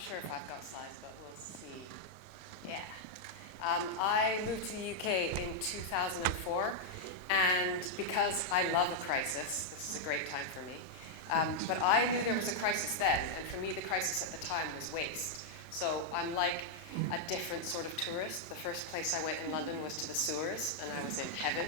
not sure if I've got slides, but we'll see. Yeah. I moved to the UK in 2004, and because I love a crisis, this is a great time for me, but I knew there was a crisis then, and for me the crisis at the time was waste. So I'm like a different sort of tourist. The first place I went in London was to the sewers, and I was in heaven.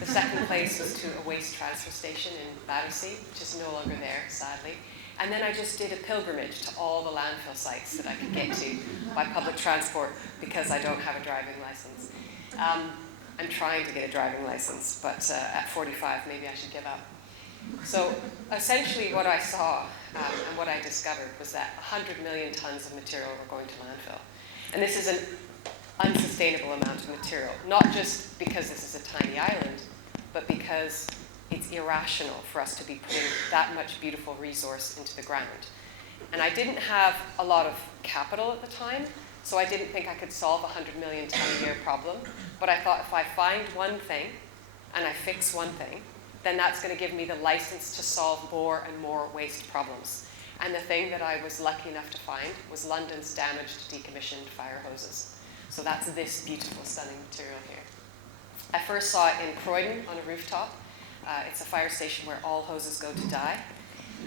The second place was to a waste transfer station in Battersea, which is no longer there, sadly. And then I just did a pilgrimage to all the landfill sites that I could get to by public transport because I don't have a driving license. I'm trying to get a driving license, but at 45, maybe I should give up. So essentially what I saw and what I discovered was that 100 million tons of material were going to landfill. And this is an unsustainable amount of material, not just because this is a tiny island, but because it's irrational for us to be putting that much beautiful resource into the ground. And I didn't have a lot of capital at the time, so I didn't think I could solve a 100 million ton a year problem. But I thought if I find one thing and I fix one thing, then that's going to give me the license to solve more and more waste problems. And the thing that I was lucky enough to find was London's damaged, decommissioned fire hoses. So that's this beautiful, stunning material here. I first saw it in Croydon on a rooftop. It's a fire station where all hoses go to die.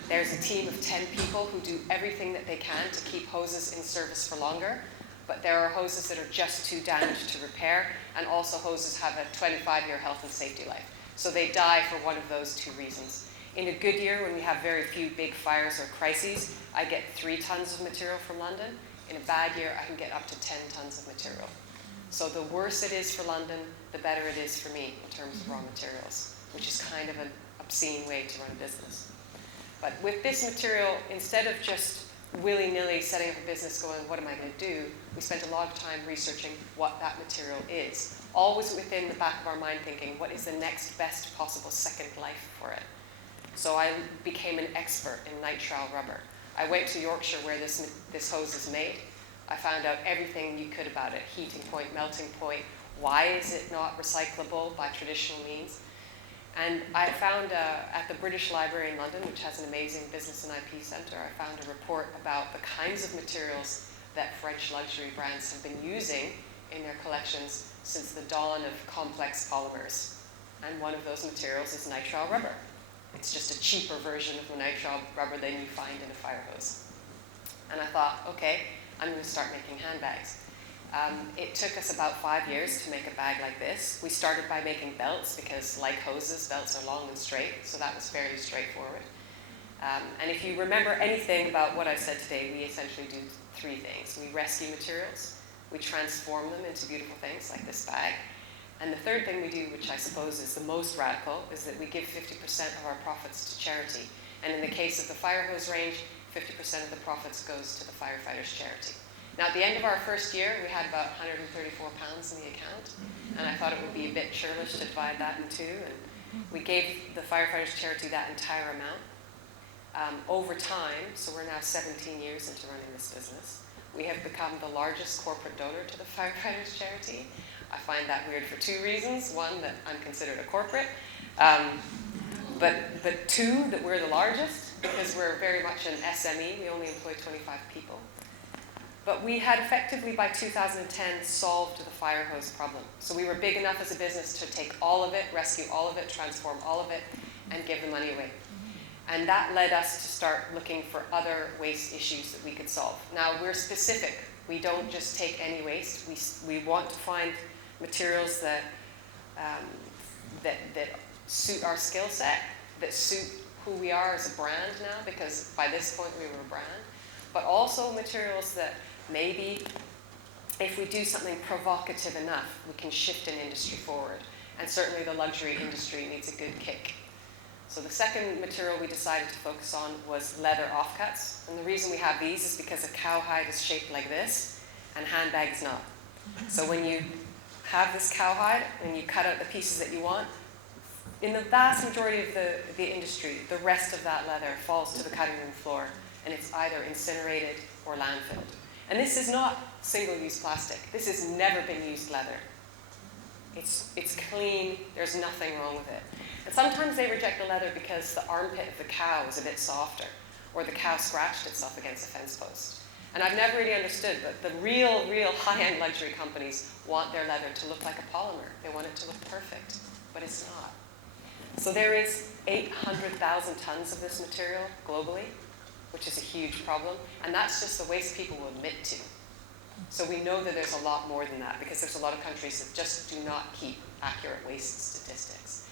There's a team of 10 people who do everything that they can to keep hoses in service for longer, but there are hoses that are just too damaged to repair, and also hoses have a 25-year health and safety life. So they die for one of those two reasons. In a good year, when we have very few big fires or crises, I get 3 tons of material from London. In a bad year, I can get up to 10 tons of material. So the worse it is for London, the better it is for me in terms of raw materials, which is kind of an obscene way to run a business. But with this material, instead of just willy-nilly setting up a business going, what am I going to do? We spent a lot of time researching what that material is. Always within the back of our mind thinking, what is the next best possible second life for it? So I became an expert in nitrile rubber. I went to Yorkshire where this hose is made. I found out everything you could about it, heating point, melting point, why is it not recyclable by traditional means? And I found at the British Library in London, which has an amazing business and IP center, I found a report about the kinds of materials that French luxury brands have been using in their collections since the dawn of complex polymers. And one of those materials is nitrile rubber. It's just a cheaper version of the nitrile rubber than you find in a fire hose. And I thought, okay, I'm going to start making handbags. It took us about 5 years to make a bag like this. We started by making belts because, like hoses, belts are long and straight, so that was fairly straightforward. And if you remember anything about what I said today, we essentially do 3 things. We rescue materials, we transform them into beautiful things like this bag, and the third thing we do, which I suppose is the most radical, is that we give 50% of our profits to charity. And in the case of the fire hose range, 50% of the profits goes to the firefighters' charity. Now, at the end of our first year, we had about £134 in the account, and I thought it would be a bit churlish to divide that in 2, and we gave the firefighters' charity that entire amount. Over time, so we're now 17 years into running this business, we have become the largest corporate donor to the firefighters' charity. I find that weird for 2 reasons. One, that I'm considered a corporate, but 2, that we're the largest, because we're very much an SME. We only employ 25 people. But we had effectively, by 2010, solved the fire hose problem. So we were big enough as a business to take all of it, rescue all of it, transform all of it, and give the money away. And that led us to start looking for other waste issues that we could solve. Now, we're specific. We don't just take any waste. We want to find materials that suit our skill set, that suit who we are as a brand now, because by this point we were a brand, but also materials that maybe if we do something provocative enough, we can shift an industry forward. And certainly the luxury industry needs a good kick. So the second material we decided to focus on was leather offcuts. And the reason we have these is because a cowhide is shaped like this, and handbag is not. So when you have this cowhide and you cut out the pieces that you want, in the vast majority of the industry, the rest of that leather falls to the cutting room floor, and it's either incinerated or landfilled. And this is not single-use plastic. This has never been used leather. It's clean, there's nothing wrong with it. And sometimes they reject the leather because the armpit of the cow is a bit softer, or the cow scratched itself against a fence post. And I've never really understood, but the real high-end luxury companies want their leather to look like a polymer. They want it to look perfect, but it's not. So there is 800,000 tons of this material globally, which is a huge problem, and that's just the waste people will admit to. So we know that there's a lot more than that, because there's a lot of countries that just do not keep accurate waste statistics.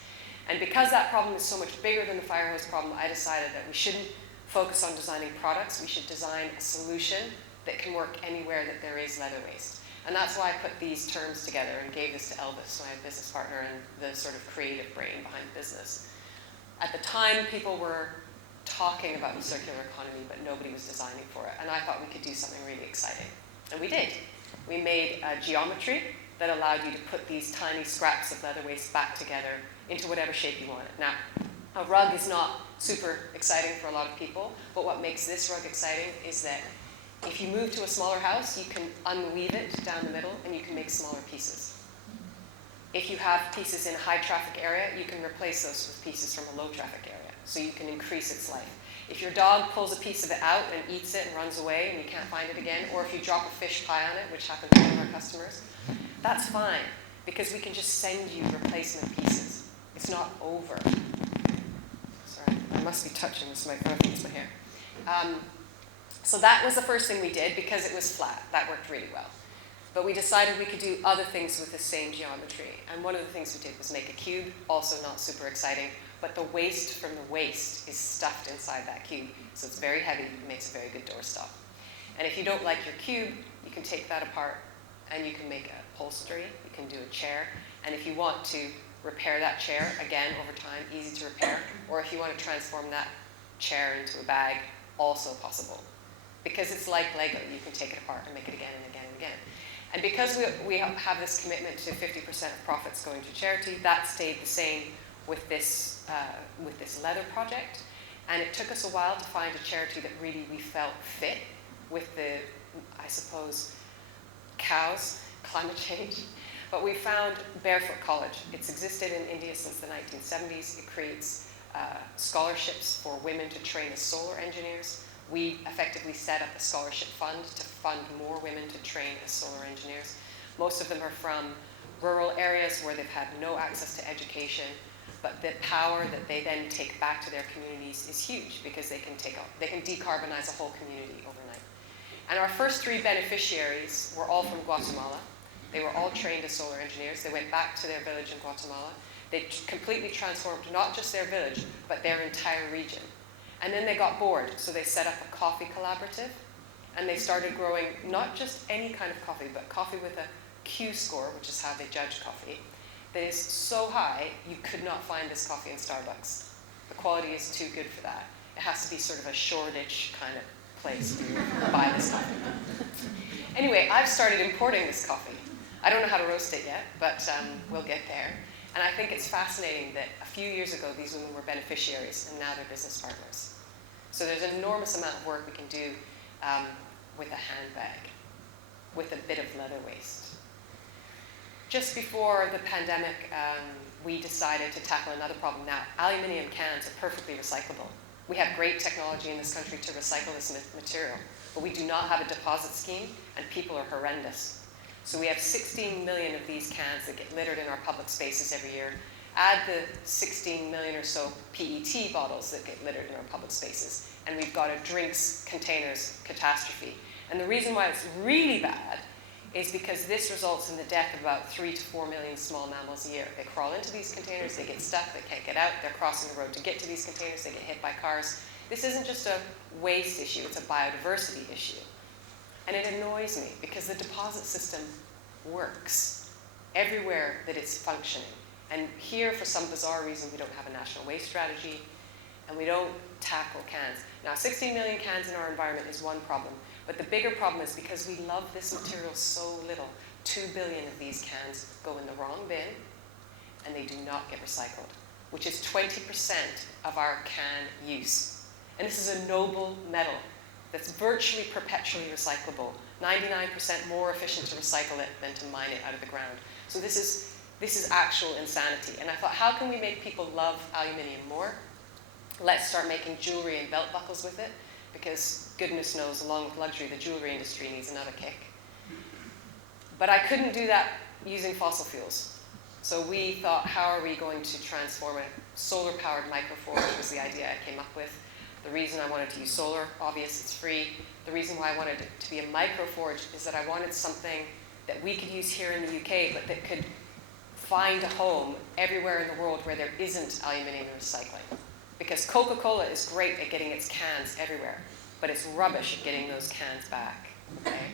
And because that problem is so much bigger than the fire hose problem, I decided that we shouldn't focus on designing products, we should design a solution that can work anywhere that there is leather waste. And that's why I put these terms together and gave this to Elvis, my business partner and the sort of creative brain behind the business. At the time, people were talking about the circular economy, but nobody was designing for it. And I thought we could do something really exciting. And we did. We made a geometry that allowed you to put these tiny scraps of leather waste back together into whatever shape you wanted. Now, a rug is not super exciting for a lot of people, but what makes this rug exciting is that if you move to a smaller house, you can unweave it down the middle and you can make smaller pieces. If you have pieces in a high traffic area, you can replace those with pieces from a low traffic area, so you can increase its life. If your dog pulls a piece of it out and eats it and runs away and you can't find it again, or if you drop a fish pie on it, which happens to one of our customers, that's fine, because we can just send you replacement pieces. It's not over. Sorry, I must be touching this microphone. I think it's my hair. So that was the first thing we did, because it was flat. That worked really well. But we decided we could do other things with the same geometry. And one of the things we did was make a cube, also not super exciting, but the waste from the waste is stuffed inside that cube. So it's very heavy, it makes a very good doorstop. And if you don't like your cube, you can take that apart and you can make a upholstery, you can do a chair. And if you want to repair that chair, again, over time, easy to repair. Or if you want to transform that chair into a bag, also possible. Because it's like Lego, you can take it apart and make it again and again and again. And because we have this commitment to 50% of profits going to charity, that stayed the same with this leather project. And it took us a while to find a charity that really we felt fit with the, I suppose, cows, climate change. But we found Barefoot College. It's existed in India since the 1970s. It creates scholarships for women to train as solar engineers. We effectively set up a scholarship fund to fund more women to train as solar engineers. Most of them are from rural areas where they've had no access to education, but the power that they then take back to their communities is huge, because they can decarbonize a whole community overnight. And our first 3 beneficiaries were all from Guatemala. They were all trained as solar engineers. They went back to their village in Guatemala. They completely transformed not just their village, but their entire region. And then they got bored, so they set up a coffee collaborative, and they started growing not just any kind of coffee, but coffee with a Q score, which is how they judge coffee, that is so high you could not find this coffee in Starbucks. The quality is too good for that. It has to be sort of a Shoreditch kind of place to buy this coffee. Anyway, I've started importing this coffee. I don't know how to roast it yet, but we'll get there. And I think it's fascinating that a few years ago, these women were beneficiaries, and now they're business partners. So there's an enormous amount of work we can do with a handbag, with a bit of leather waste. Just before the pandemic, we decided to tackle another problem. Now, aluminum cans are perfectly recyclable. We have great technology in this country to recycle this material, but we do not have a deposit scheme, and people are horrendous. So we have 16 million of these cans that get littered in our public spaces every year. Add the 16 million or so PET bottles that get littered in our public spaces, and we've got a drinks containers catastrophe. And the reason why it's really bad is because this results in the death of about 3 to 4 million small mammals a year. They crawl into these containers, they get stuck, they can't get out, they're crossing the road to get to these containers, they get hit by cars. This isn't just a waste issue, it's a biodiversity issue. And it annoys me, because the deposit system works everywhere that it's functioning. And here, for some bizarre reason, we don't have a national waste strategy, and we don't tackle cans. Now, 16 million cans in our environment is one problem, but the bigger problem is because we love this material so little, 2 billion of these cans go in the wrong bin, and they do not get recycled, which is 20% of our can use. And this is a noble metal that's virtually perpetually recyclable, 99% more efficient to recycle it than to mine it out of the ground. So this is actual insanity. And I thought, how can we make people love aluminium more? Let's start making jewelry and belt buckles with it, because goodness knows, along with luxury, the jewelry industry needs another kick. But I couldn't do that using fossil fuels. So we thought, how are we going to transform it? Solar-powered microforge was the idea I came up with. The reason I wanted to use solar, obvious, it's free. The reason why I wanted it to be a microforge is that I wanted something that we could use here in the UK, but that could find a home everywhere in the world where there isn't aluminium recycling. Because Coca-Cola is great at getting its cans everywhere, but it's rubbish at getting those cans back, okay?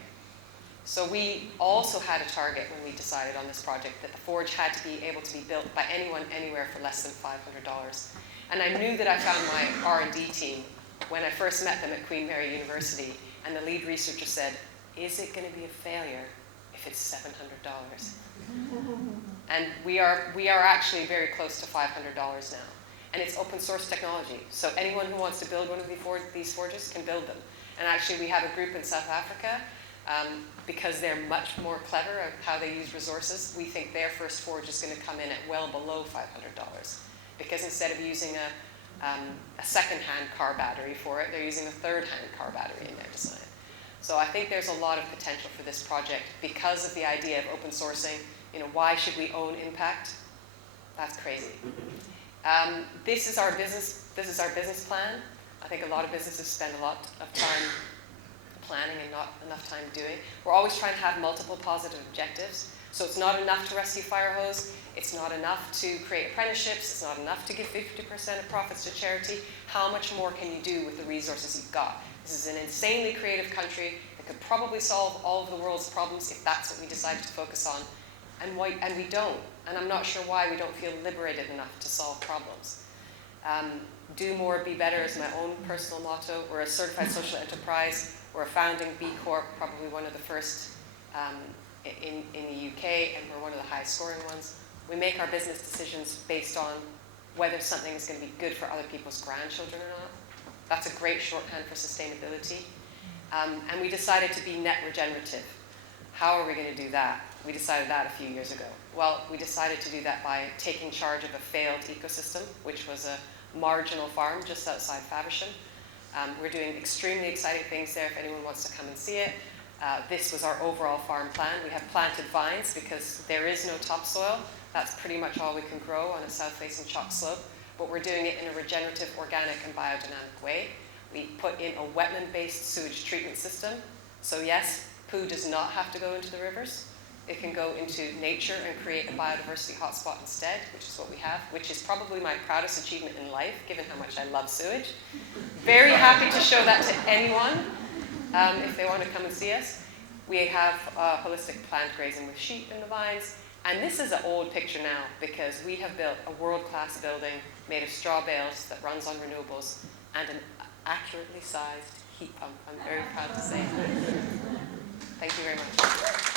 So we also had a target when we decided on this project that the forge had to be able to be built by anyone, anywhere for less than $500. And I knew that I found my R&D team when I first met them at Queen Mary University, and the lead researcher said, is it going to be a failure if it's $700? And we are actually very close to $500 now. And it's open source technology. So anyone who wants to build one of these forges can build them. And actually we have a group in South Africa, because they're much more clever at how they use resources, we think their first forge is going to come in at well below $500. Because instead of using a second-hand car battery for it, they're using a third-hand car battery in their design. So I think there's a lot of potential for this project because of the idea of open sourcing. You know, why should we own impact? That's crazy. This is our business plan. I think a lot of businesses spend a lot of time planning and not enough time doing. We're always trying to have multiple positive objectives. So it's not enough to rescue fire hose. It's not enough to create apprenticeships. It's not enough to give 50% of profits to charity. How much more can you do with the resources you've got? This is an insanely creative country that could probably solve all of the world's problems if that's what we decided to focus on. And we don't. And I'm not sure why we don't feel liberated enough to solve problems. Do more, be better is my own personal motto. We're a certified social enterprise. We're a founding B Corp, probably one of the first in the UK, and we're one of the highest scoring ones. We make our business decisions based on whether something is going to be good for other people's grandchildren or not. That's a great shorthand for sustainability. And we decided to be net regenerative. How are we going to do that? We decided that a few years ago. Well, we decided to do that by taking charge of a failed ecosystem, which was a marginal farm just outside Faversham. We're doing extremely exciting things there if anyone wants to come and see it. This was our overall farm plan. We have planted vines because there is no topsoil. That's pretty much all we can grow on a south-facing chalk slope. But we're doing it in a regenerative, organic, and biodynamic way. We put in a wetland-based sewage treatment system. So yes, poo does not have to go into the rivers. It can go into nature and create a biodiversity hotspot instead, which is what we have, which is probably my proudest achievement in life, given how much I love sewage. Very happy to show that to anyone if they want to come and see us. We have holistic plant grazing with sheep in the vines. And this is an old picture now because we have built a world-class building made of straw bales that runs on renewables and an accurately sized heat pump. I'm very proud to say. Thank you very much.